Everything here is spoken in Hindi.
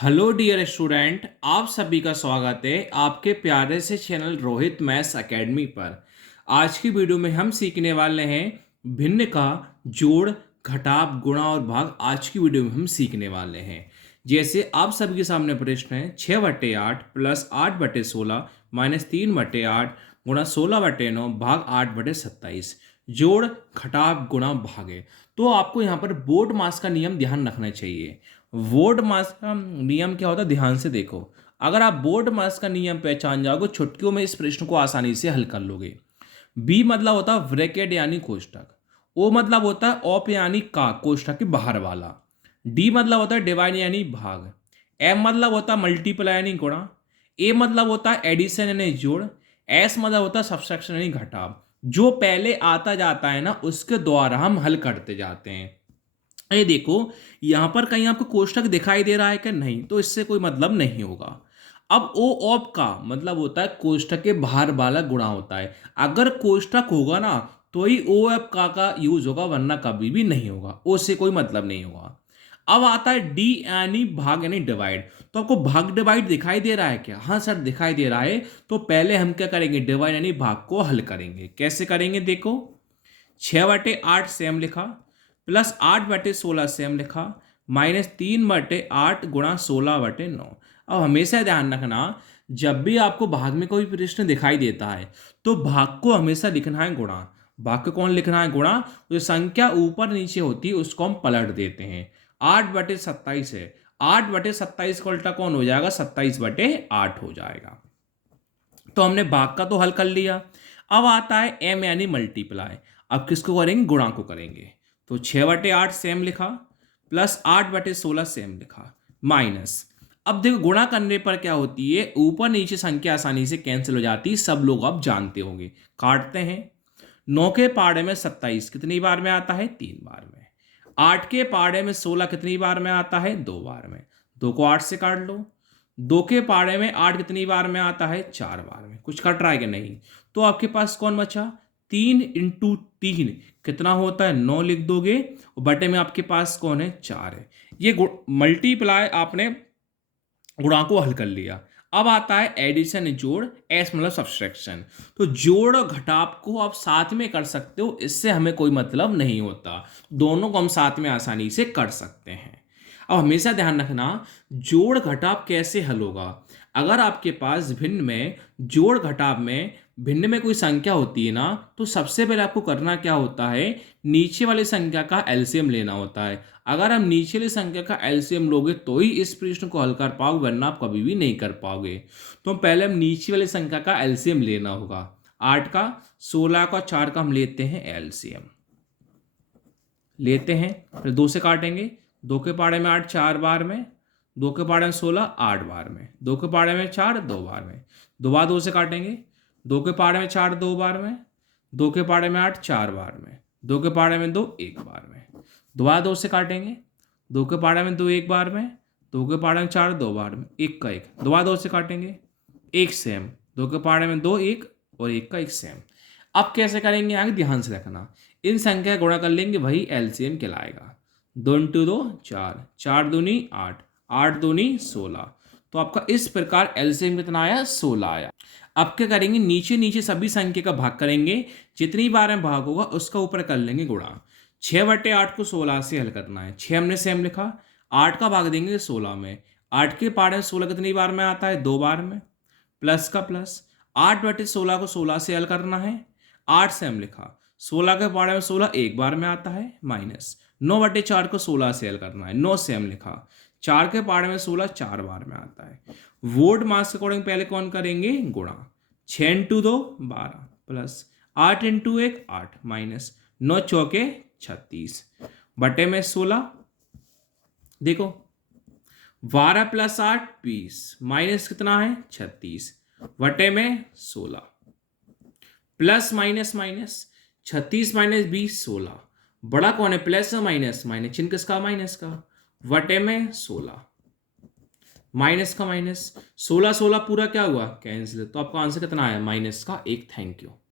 हेलो डियर स्टूडेंट, आप सभी का स्वागत है आपके प्यारे से चैनल रोहित मैथ्स एकेडमी पर। आज की वीडियो में हम सीखने वाले हैं भिन्न का जोड़, घटाव, गुणा और भाग। आज की वीडियो में हम सीखने वाले हैं। जैसे आप सभी के सामने प्रश्न है, 6/8 प्लस 8/16 माइनस 3/8 गुणा 16/9 भाग 8/27। जोड़, घटाव, गुणा, भागे। तो आपको यहाँ पर बोर्ड मास का नियम ध्यान रखना चाहिए। बोर्ड मास का नियम क्या होता है, ध्यान से देखो। अगर आप बोर्ड मास का नियम पहचान जाओगे, छुटकियों में इस प्रश्न को आसानी से हल कर लोगे। बी मतलब होता है ब्रैकेट यानी कोष्टक। ओ मतलब होता है ऑप यानी का, कोष्टक के बाहर वाला। डी मतलब होता है डिवाइड यानी भाग। एम मतलब होता है मल्टीप्लाई यानी गुणा। ए मतलब होता है एडिशन यानी जोड़। एस मतलब होता है सब्सट्रैक्शन यानी घटाव। जो पहले आता जाता है ना, उसके द्वारा हम हल करते जाते हैं। ये देखो, यहां पर कहीं आपको कोष्टक दिखाई दे रहा है कि नहीं, तो इससे कोई मतलब नहीं होगा। अब ओ ऑप का मतलब होता है कोष्टक के बाहर वाला गुणा होता है। अगर कोष्टक होगा ना, तो ही ओ एफ का यूज होगा, वरना कभी भी नहीं होगा। ओ से कोई मतलब नहीं होगा। अब आता है डी यानी भाग यानी डिवाइड। तो आपको भाग डिवाइड दिखाई दे रहा है क्या? हाँ सर, दिखाई दे रहा है। तो पहले हम क्या करेंगे, डिवाइड यानी भाग को हल करेंगे। कैसे करेंगे देखो, 6/8 सेम लिखा, प्लस 8/16 सेम लिखा, माइनस 3/8 गुणा 16/9। अब हमेशा ध्यान रखना, जब भी आपको भाग में कोई प्रश्न दिखाई देता है, तो भाग को हमेशा लिखना है गुणा। भाग को कौन लिखना है? गुणा। जो संख्या ऊपर नीचे होती है उसको हम पलट देते हैं। 8/27 है, 8/27 का उल्टा कौन हो जाएगा? 27/8 हो जाएगा। तो हमने भाग का तो हल कर लिया। अब आता है एम यानी मल्टीप्लाई। अब किसको करेंगे? गुणा को करेंगे। तो 6/8 सेम लिखा, प्लस 8/16 सेम लिखा, माइनस। अब देखो, गुणा करने पर क्या होती है, ऊपर नीचे संख्या आसानी से कैंसिल हो जाती है, सब लोग आप जानते होंगे। काटते हैं। 9 के पाड़े में 27 कितनी बार में आता है? 3 बार में। 8 के पाड़े में 16 कितनी बार में आता है? 2 बार में। 2 को 8 से काट लो। 2 के पाड़े में 8 कितनी बार में आता है? 4 बार में। कुछ कट रहा है कि नहीं? तो आपके पास कौन बचा? 3 × 3 कितना होता है? 9 लिख दोगे, और बटे में आपके पास कौन है? 4 है। ये मल्टीप्लाई आपने गुणा को हल कर लिया। अब आता है एडिशन जोड़, एस मतलब सब्सट्रैक्शन। तो जोड़ और घटाव को आप साथ में कर सकते हो, इससे हमें कोई मतलब नहीं होता। दोनों को हम साथ में आसानी से कर सकते हैं। अब हमेशा ध्यान रखना, जोड़ घटाव कैसे हल होगा। अगर आपके पास भिन्न में, जोड़ घटाव में भिन्न में कोई संख्या होती है ना, तो सबसे पहले आपको करना क्या होता है, नीचे वाली संख्या का एलसीएम लेना होता है। अगर हम नीचे वाली संख्या का एलसीएम लोगे तो ही इस प्रश्न को हल कर पाओगे, वरना आप कभी भी नहीं कर पाओगे। तो पहले हम नीचे वाली संख्या का एलसीएम लेना होगा। 8 का, 16 का, 4 का हम लेते हैं एलसीएम। लेते हैं, फिर 2 से काटेंगे। 2 के पाड़े में 8 4 बार में, 2 के पाड़े में 16 8 बार में, 2 के पाड़े में 4 2 बार में। 2 बार 2 से काटेंगे। 2 के पाड़े में 4 2 बार में, 2 के पाड़े में 8 4 बार में, 2 के पाड़े में 2 1 बार में। 2 बार 2 से काटेंगे। 2 के पाड़े में 2 1 बार में, 2 के पाड़े में 4 2 बार में, 1 का 1। 2 बार 2 से काटेंगे। 1 सेम। 2 के पाड़े में 2 1 और 1 का 1 सेम। अब कैसे करेंगे आगे ध्यान से रखना, इन संख्या गुणा कर लेंगे, वही एलसीएम कहलाएगा। 2 × 2 4, 4 दूनी 8, 8 दूनी 16। तो आपका इस प्रकार एलसीएम कितना आया? 16 आया। अब क्या करेंगे, नीचे नीचे सभी संख्या का भाग करेंगे। जितनी बार में भाग होगा उसका ऊपर कर लेंगे गुणा। 6/8 को 16 से हल करना है। 6 हमने सेम लिखा, 8 का भाग देंगे 16 में। 8 के पाड़े में 16 कितनी बार में आता है? 2 बार में। प्लस का प्लस, 8/16 को 16 से हल करना है। 8 से हम लिखा, 16 के पाड़े में 16 एक बार में आता है, माइनस 9/4 को 16 से हल करना है। 9 से हम लिखा, 4 के पाड़े में 16 4 बार में आता है। वोट मास के अकॉर्डिंग पहले कौन करेंगे? गुणा। 6 × 2 12 प्लस 8 × 1 8 माइनस 9 चौके 36 बटे में 16। देखो, 12 प्लस 8 20 माइनस कितना है? 36 बटे में 16। Plus minus minus, 36 minus 20 16। बड़ा कौन है? प्लस है माइनस? माइनस चिन्ह किसका? माइनस का। वटे में 16, माइनस का माइनस। 16 16 पूरा क्या हुआ? कैंसिल। तो आपका आंसर कितना आया? -1। Thank you.